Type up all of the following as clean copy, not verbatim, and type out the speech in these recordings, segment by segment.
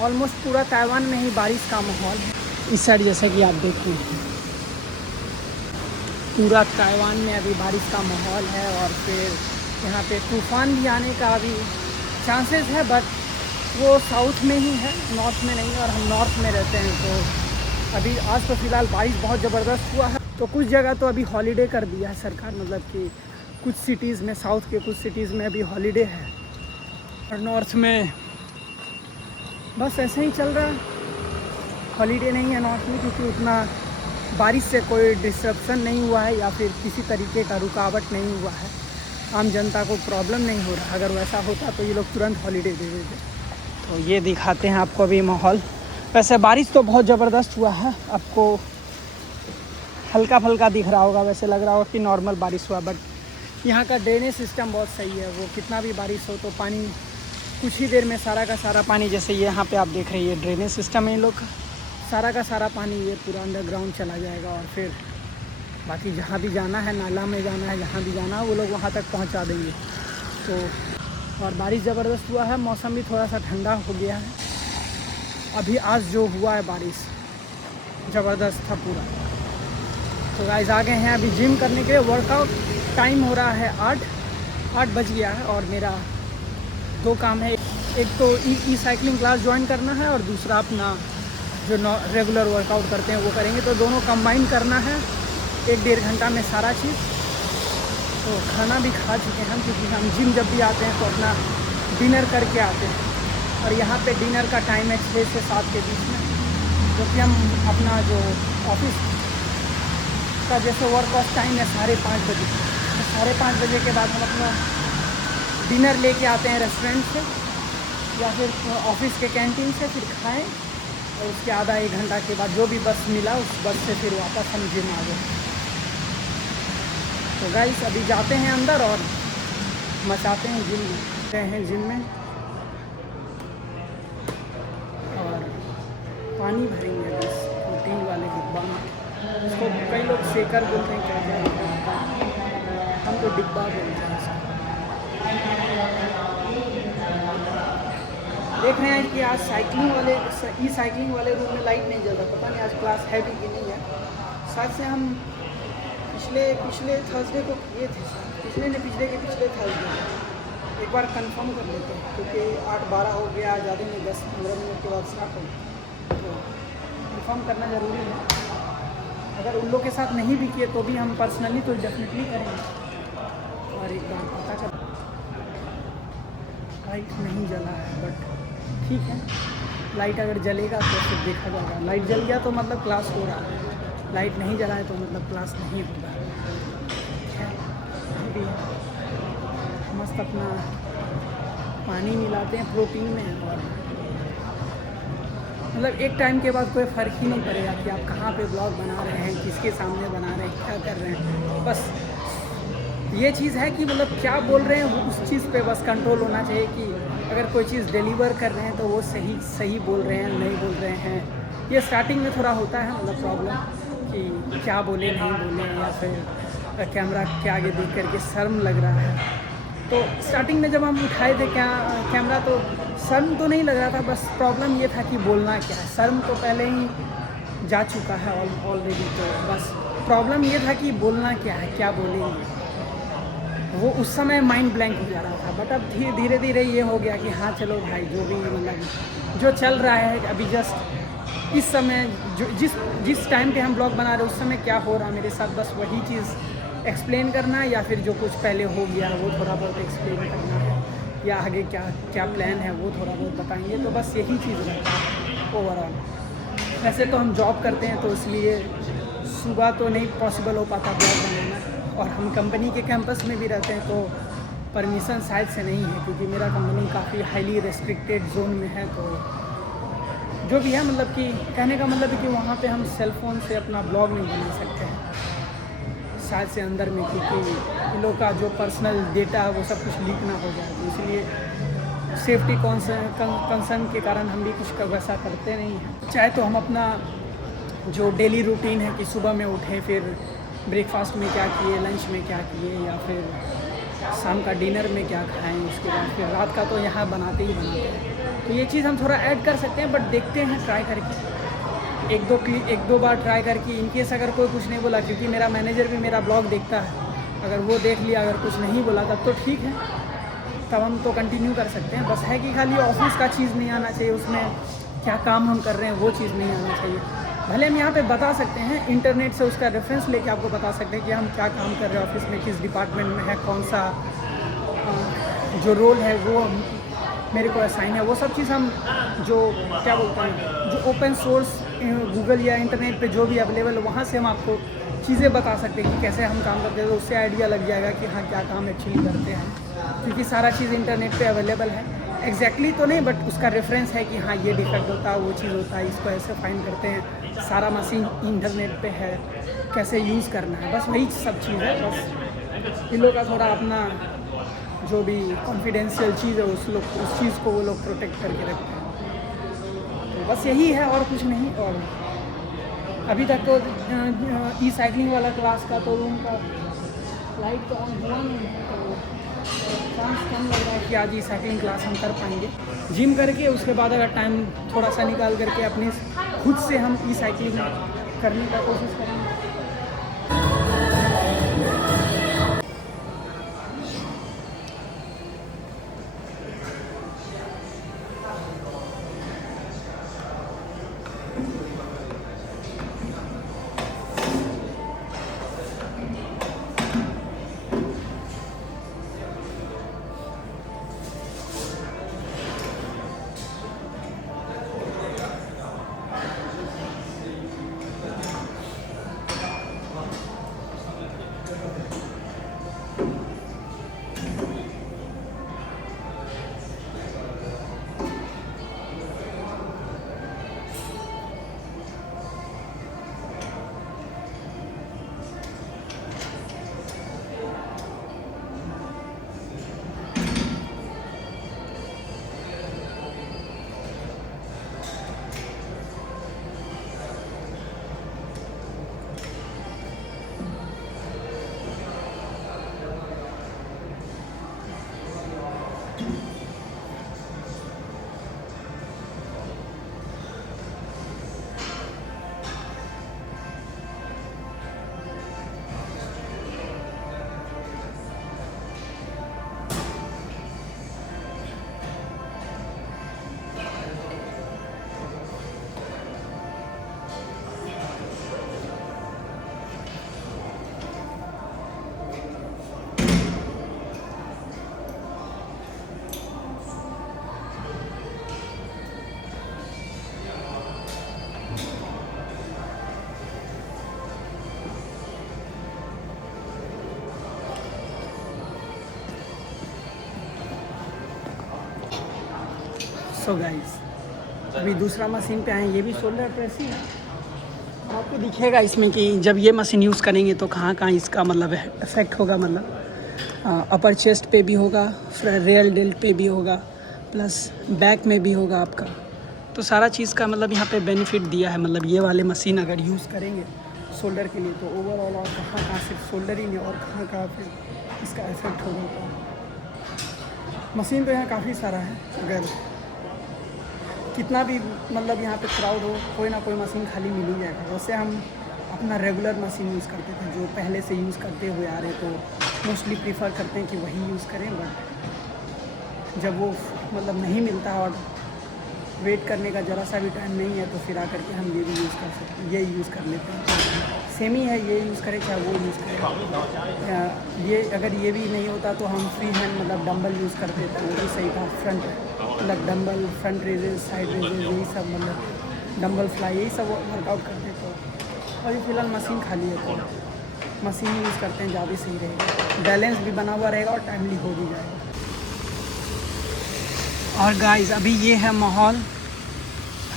Almost पूरा Taiwan में ही बारिश का माहौल है। इस साइड जैसे कि आप देखते हैं पूरा ताइवान में अभी बारिश का माहौल है, और फिर यहाँ पे तूफ़ान भी आने का अभी चांसेस है, बट वो साउथ में ही है, नॉर्थ में नहीं है, और हम नॉर्थ में रहते हैं। तो अभी आज तो फ़िलहाल बारिश बहुत ज़बरदस्त हुआ है। तो कुछ जगह तो अभी हॉलीडे कर दिया है सरकार, मतलब कि कुछ सिटीज़ में, साउथ के कुछ सिटीज़ में अभी हॉलीडे है, और नॉर्थ में बस ऐसे ही चल रहा है। हॉलीडे नहीं है नॉर्थ में, क्योंकि उतना बारिश से कोई डिस्ट्रप्शन नहीं हुआ है, या फिर किसी तरीके का रुकावट नहीं हुआ है, आम जनता को प्रॉब्लम नहीं हो रहा। अगर वैसा होता तो ये लोग तुरंत हॉलीडे दे देते। तो ये दिखाते हैं आपको अभी माहौल। वैसे बारिश तो बहुत ज़बरदस्त हुआ है, आपको हल्का फुल्का दिख रहा होगा, वैसे लग रहा होगा कि नॉर्मल बारिश हुआ, बट यहाँ का ड्रेनेज सिस्टम बहुत सही है। वो कितना भी बारिश हो तो पानी कुछ ही देर में सारा का सारा पानी, जैसे ये यहाँ पे आप देख रहे हैं, ये ड्रेनेज सिस्टम है इन लोग का, सारा का सारा पानी ये पूरा अंडरग्राउंड चला जाएगा, और फिर बाकी जहाँ भी जाना है, नाला में जाना है, जहाँ भी जाना है, वो लोग वहाँ तक पहुँचा देंगे। तो और बारिश ज़बरदस्त हुआ है, मौसम भी थोड़ा सा ठंडा हो गया है। अभी आज जो हुआ है बारिश ज़बरदस्त था पूरा। तो गाइस आ गए हैं अभी जिम करने के लिए। वर्कआउट टाइम हो रहा है 8 बज गया है, और मेरा 2 काम है। एक तो ई साइकिलिंग क्लास ज्वाइन करना है, और दूसरा अपना जो रेगुलर वर्कआउट करते हैं वो करेंगे। तो दोनों कंबाइन करना है 1-1.5 घंटा में सारा चीज़। तो खाना भी खा चुके हैं हम, क्योंकि हम जिम जब भी आते हैं तो अपना डिनर करके आते हैं, और यहाँ पे डिनर का टाइम है 6 से 7 के बीच में, क्योंकि हम अपना जो ऑफिस का जैसे वर्क ऑफ टाइम है 5:30 बजे, तो 5:30 बजे के बाद हम अपना डिनर लेके आते हैं रेस्टोरेंट से या फिर ऑफिस के कैंटीन से, फिर खाएं, और उसके आधा 1 घंटा के बाद जो भी बस मिला उस बस से फिर वापस हम जिम आ गए। तो गाइस अभी जाते हैं अंदर और मचाते हैं जिम में। गए हैं जिम में और पानी भरेंगे बस प्रोटीन वाले डिब्बा में। उसको कई लोग शेकर बोलते हैं, क्या हम तो डिब्बा बोलते हैं इसको। देख रहे हैं कि आज ई साइकिलिंग वाले रूम में लाइट नहीं जल रहा, पता नहीं आज क्लास है भी कि नहीं है। शायद से हम पिछले थर्सडे को किए थे, पिछले थर्सडे एक बार कंफर्म कर लेते हैं, क्योंकि 8:12 हो गया, ज़्यादा नहीं 10-15 मिनट के बाद स्टार्ट हो, तो कंफर्म करना ज़रूरी है। अगर उन लोग के साथ नहीं भी किए तो भी हम पर्सनली तो डेफिनेटली करेंगे। और एक बार पता कर, लाइट नहीं जला है, बट ठीक है, लाइट अगर जलेगा तो फिर देखा जाएगा। लाइट जल गया तो मतलब क्लास हो रहा है, लाइट नहीं जला है तो मतलब क्लास नहीं होगा। मस्त अपना पानी मिलाते हैं प्रोटीन में, और मतलब एक टाइम के बाद कोई फ़र्क ही नहीं पड़ेगा कि आप कहाँ पे ब्लॉग बना रहे हैं, किसके सामने बना रहे हैं, क्या कर रहे हैं। बस ये चीज़ है कि मतलब क्या बोल रहे हैं उस चीज़ पे बस कंट्रोल होना चाहिए, कि अगर कोई चीज़ डिलीवर कर रहे हैं तो वो सही बोल रहे हैं, नहीं बोल रहे हैं। ये स्टार्टिंग में थोड़ा होता है मतलब प्रॉब्लम, कि क्या बोले नहीं बोले, या फिर कैमरा के आगे देख करके शर्म लग रहा है। तो स्टार्टिंग में जब हम उठाए थे कैमरा तो शर्म तो नहीं लग रहा था, बस प्रॉब्लम ये था कि बोलना क्या है। शर्म तो पहले ही जा चुका है ऑलरेडी, तो बस प्रॉब्लम ये था कि बोलना क्या है, क्या बोलेंगे। वो उस समय माइंड ब्लैंक हो जा रहा था, बट अब धीरे धीरे ये हो गया कि हाँ चलो भाई, जो भी मतलब जो चल रहा है अभी, जस्ट इस समय जो जिस टाइम पे हम ब्लॉग बना रहे हैं उस समय क्या हो रहा है मेरे साथ, बस वही चीज़ एक्सप्लेन करना है, या फिर जो कुछ पहले हो गया वो थोड़ा बहुत एक्सप्लेन करना है, या आगे क्या प्लान है वो थोड़ा बहुत बताएंगे। तो बस यही चीज़ रहता है ओवरऑल। वैसे तो हम जॉब करते हैं तो इसलिए सुबह तो नहीं पॉसिबल हो पाता ब्लॉग बनाना, और हम कंपनी के कैंपस में भी रहते हैं तो परमिशन शायद से नहीं है, क्योंकि मेरा कंपनी काफ़ी हाईली रेस्ट्रिक्टेड जोन में है। तो जो भी है मतलब कि कहने का मतलब है कि वहाँ पे हम सेल फ़ोन से अपना ब्लॉग नहीं बना सकते हैं शायद से अंदर में, क्योंकि इन लोग का जो पर्सनल डेटा है वो सब कुछ लीक ना हो जाए। तो इसलिए सेफ्टी कंसर्न के कारण हम भी कुछ वैसा करते नहीं हैं। चाहे तो हम अपना जो डेली रूटीन है कि सुबह में उठे, फिर ब्रेकफास्ट में क्या किए, लंच में क्या किए, या फिर शाम का डिनर में क्या खाएं, उसके बाद फिर रात का तो यहाँ बनाते हैं। तो ये चीज़ हम थोड़ा ऐड कर सकते हैं, बट देखते हैं ट्राई करके, एक दो बार ट्राई करके। इनकेस अगर कोई कुछ नहीं बोला, क्योंकि मेरा मैनेजर भी मेरा ब्लॉग देखता है, अगर वो देख लिया, अगर कुछ नहीं बोला तब तो ठीक है, तब हम तो कंटिन्यू कर सकते हैं। बस है कि खाली ऑफिस का चीज़ नहीं आना चाहिए, उसमें क्या काम हम कर रहे हैं वो चीज़ नहीं आना चाहिए। भले हम यहाँ पे बता सकते हैं, इंटरनेट से उसका रेफरेंस लेके आपको बता सकते हैं कि हम क्या काम कर रहे हैं ऑफिस में, किस डिपार्टमेंट में है, कौन सा जो रोल है वो मेरे को असाइन है। वो सब चीज़ हम जो क्या बोलते हैं, जो ओपन सोर्स गूगल या इंटरनेट पे जो भी अवेलेबल है, वहाँ से हम आपको चीज़ें बता सकते हैं कि कैसे हम काम करते हैं। तो उससे आइडिया लग जाएगा कि हाँ क्या काम एक्चुअली करते हैं, क्योंकि सारा चीज़ इंटरनेट पे अवेलेबल है। एग्जैक्टली तो नहीं, बट उसका रेफरेंस है कि हाँ ये डिफेक्ट होता है, वो चीज़ होता है, इसको ऐसे फाइंड करते हैं। सारा मशीन इंटरनेट पे है, कैसे यूज़ करना है, बस वही सब चीज़ है। बस इन लोग का थोड़ा अपना जो भी कॉन्फिडेंशियल चीज़ है उस चीज़ को वो लोग प्रोटेक्ट करके रखते हैं। तो बस यही है और कुछ नहीं। और अभी तक तो ई साइकिलिंग वाला क्लास का तो रूम का लाइट तो ऑन हुआ नहीं है, तो चांस कम लग रहा है कि आज ई साइकिलिंग क्लास हम कर पाएंगे। जिम करके उसके बाद अगर टाइम थोड़ा सा निकाल करके अपने खुद से हम ई साइकिलिंग करने का कोशिश करेंगे। सो गाइस, अभी दूसरा मशीन पे आए, ये भी शोल्डर प्रेस ही है। आपको दिखेगा इसमें कि जब ये मशीन यूज़ करेंगे तो कहाँ कहाँ इसका मतलब इफेक्ट होगा, मतलब अपर चेस्ट पे भी होगा, रियल डेल्ट पे भी होगा, प्लस बैक में भी होगा आपका। तो सारा चीज़ का मतलब यहाँ पे बेनिफिट दिया है। मतलब ये वाले मशीन अगर यूज़ करेंगे शोल्डर के लिए तो ओवरऑल और कहाँ कहाँ सिर्फ शोल्डर ही नहीं और कहाँ कहाँ फिर इसका इफेक्ट होगा। मशीन तो यहाँ काफ़ी सारा है, अगर कितना भी मतलब यहाँ पे क्राउड हो, कोई ना कोई मशीन खाली मिल ही जाएगा। वैसे हम अपना रेगुलर मशीन यूज़ करते थे, जो पहले से यूज़ करते हुए आ रहे, तो मोस्टली प्रीफर करते हैं कि वही यूज़ करें। बट जब वो मतलब नहीं मिलता और वेट करने का ज़रा सा भी टाइम नहीं है, तो फिर आकर के हम ये भी यूज़ कर सकते हैं, ये यूज़ कर लेते हैं। सेम ही है, ये यूज़ करें चाहे वो यूज़ करें। ये अगर ये भी नहीं होता तो हम फ्री हैंड मतलब डंबल यूज़ करते थे, वो भी सही था। फ्रंट मतलब dumbbell, front raises, side raises, यही सब मतलब डंबल फ्लाई, यही सब वर्कआउट करते थे। अभी फ़िलहाल मशीन खाली है तो मशीन ही यूज़ करते हैं, ज़्यादा सही रहेगा, बैलेंस भी बना हुआ रहेगा और टाइमली हो भी जाएगा। और गाइस, अभी ये है माहौल,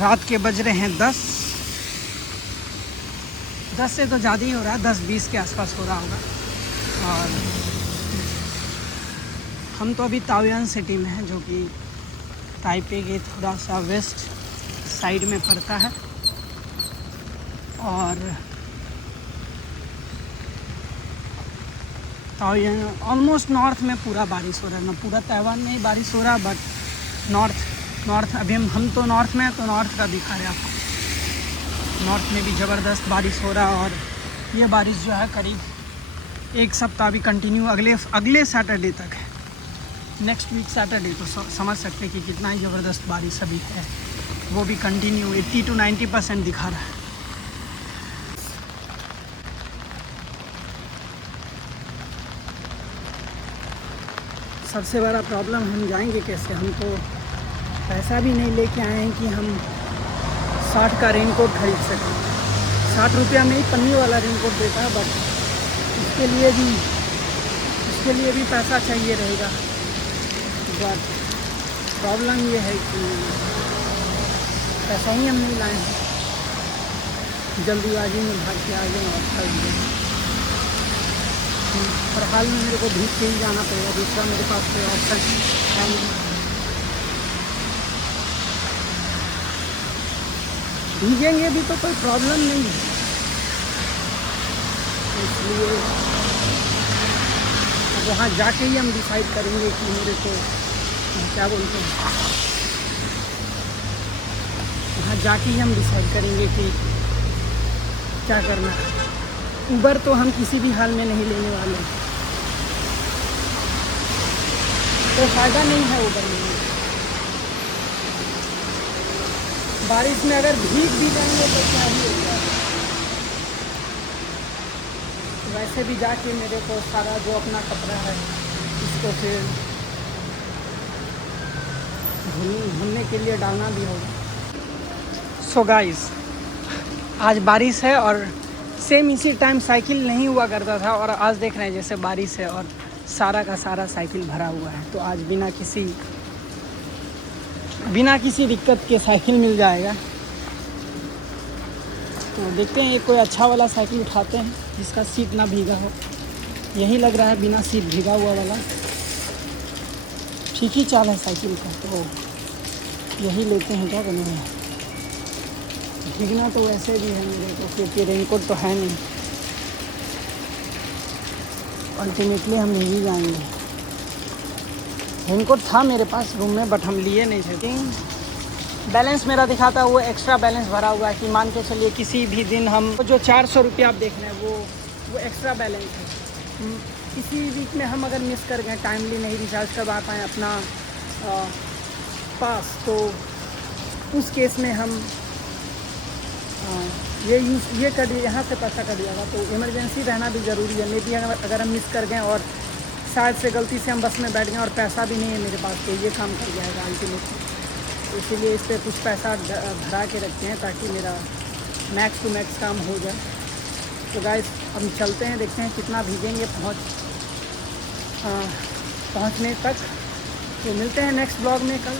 रात के बज रहे हैं 10 से तो ज़्यादा ही हो रहा है, 10-20 के आसपास हो रहा होगा। और हम तो अभी ताओयान सिटी में हैं, जो कि ताइपे के थोड़ा सा वेस्ट साइड में पड़ता है। और तो ये ऑलमोस्ट नॉर्थ में पूरा बारिश हो रहा है, ना पूरा ताइवान में ही बारिश हो रहा है, बट नॉर्थ अभी हम तो नॉर्थ में हैं, तो नॉर्थ का दिखा रहे हैं आपको। नॉर्थ में भी ज़बरदस्त बारिश हो रहा है, और ये बारिश जो है करीब एक सप्ताह भी कंटिन्यू अगले सैटरडे तक है, नेक्स्ट वीक सैटरडे। तो समझ सकते हैं कि कितना ही ज़बरदस्त बारिश अभी है, वो भी कंटिन्यू 80 to 90% दिखा रहा है। सबसे बड़ा प्रॉब्लम, हम जाएंगे कैसे? हम तो पैसा भी नहीं लेके आए हैं कि हम 60 का रेनकोट खरीद सकें। 60 रुपया में ही पन्नी वाला रेनकोट देता है, बट उसके लिए भी पैसा चाहिए रहेगा। बट प्रॉब्लम ये है कि पैसा ही हम नहीं लाए हैं, जल्दीबाजी में भाग के आ गए और खरीद गए। पर हाल में मेरे को भीग के ही जाना पड़ेगा, दूसरा मेरे पास कोई ऑप्शन है नहीं। भीगेंगे भी तो कोई प्रॉब्लम नहीं है, इसलिए अब वहाँ जाके ही हम डिसाइड करेंगे कि मेरे को क्या बोलते हैं, वहाँ जाके ही हम डिसाइड करेंगे कि क्या करना है। उबर तो हम किसी भी हाल में नहीं लेने वाले, तो फ़ायदा नहीं है उबर लेने। बारिश में अगर भीग भी जाएंगे तो क्या ही होगा। वैसे भी जाके मेरे को सारा जो अपना कपड़ा है इसको फिर धुलने के लिए डालना भी होगा। सो गाइस, आज बारिश है और सेम इसी टाइम साइकिल नहीं हुआ करता था, और आज देख रहे हैं जैसे बारिश है और सारा का सारा साइकिल भरा हुआ है। तो आज बिना किसी दिक्कत के साइकिल मिल जाएगा। तो देखते हैं, ये कोई अच्छा वाला साइकिल उठाते हैं जिसका सीट ना भीगा हो। यही लग रहा है बिना सीट भीगा हुआ वाला ठीक ही चाल है साइकिल का, तो यही लेते हैं। क्या करना है, भीगना तो वैसे भी है मेरे को, क्योंकि रेनकोट तो है नहीं। अल्टीमेटली हम नहीं जाएंगे। रेनकोट था मेरे पास रूम में, बट हम लिए नहीं थे। बैलेंस मेरा दिखाता है वो एक्स्ट्रा बैलेंस भरा हुआ है, कि मान के चलिए किसी भी दिन हम जो 400 रुपया आप देख रहे हैं वो एक्स्ट्रा बैलेंस है। किसी वीक में हम अगर मिस कर गए, टाइमली नहीं रिचार्ज करवा पाएँ अपना पास, तो उस केस में हम ये कर दिए, यहाँ से पैसा कर दिया। तो इमरजेंसी रहना भी ज़रूरी है। मे बी अगर हम मिस कर गए और शायद से गलती से हम बस में बैठ गए और पैसा भी नहीं है मेरे पास, तो ये काम कर जाएगा अल्टीमेटली। तो इसीलिए इस पर कुछ पैसा भरा के रखते हैं ताकि मेरा मैक्स टू मैक्स काम हो जाए। तो गाइस, हम चलते हैं, देखते हैं कितना भीगेंगे पहुँचने तक। तो मिलते हैं नेक्स्ट ब्लॉग में कल।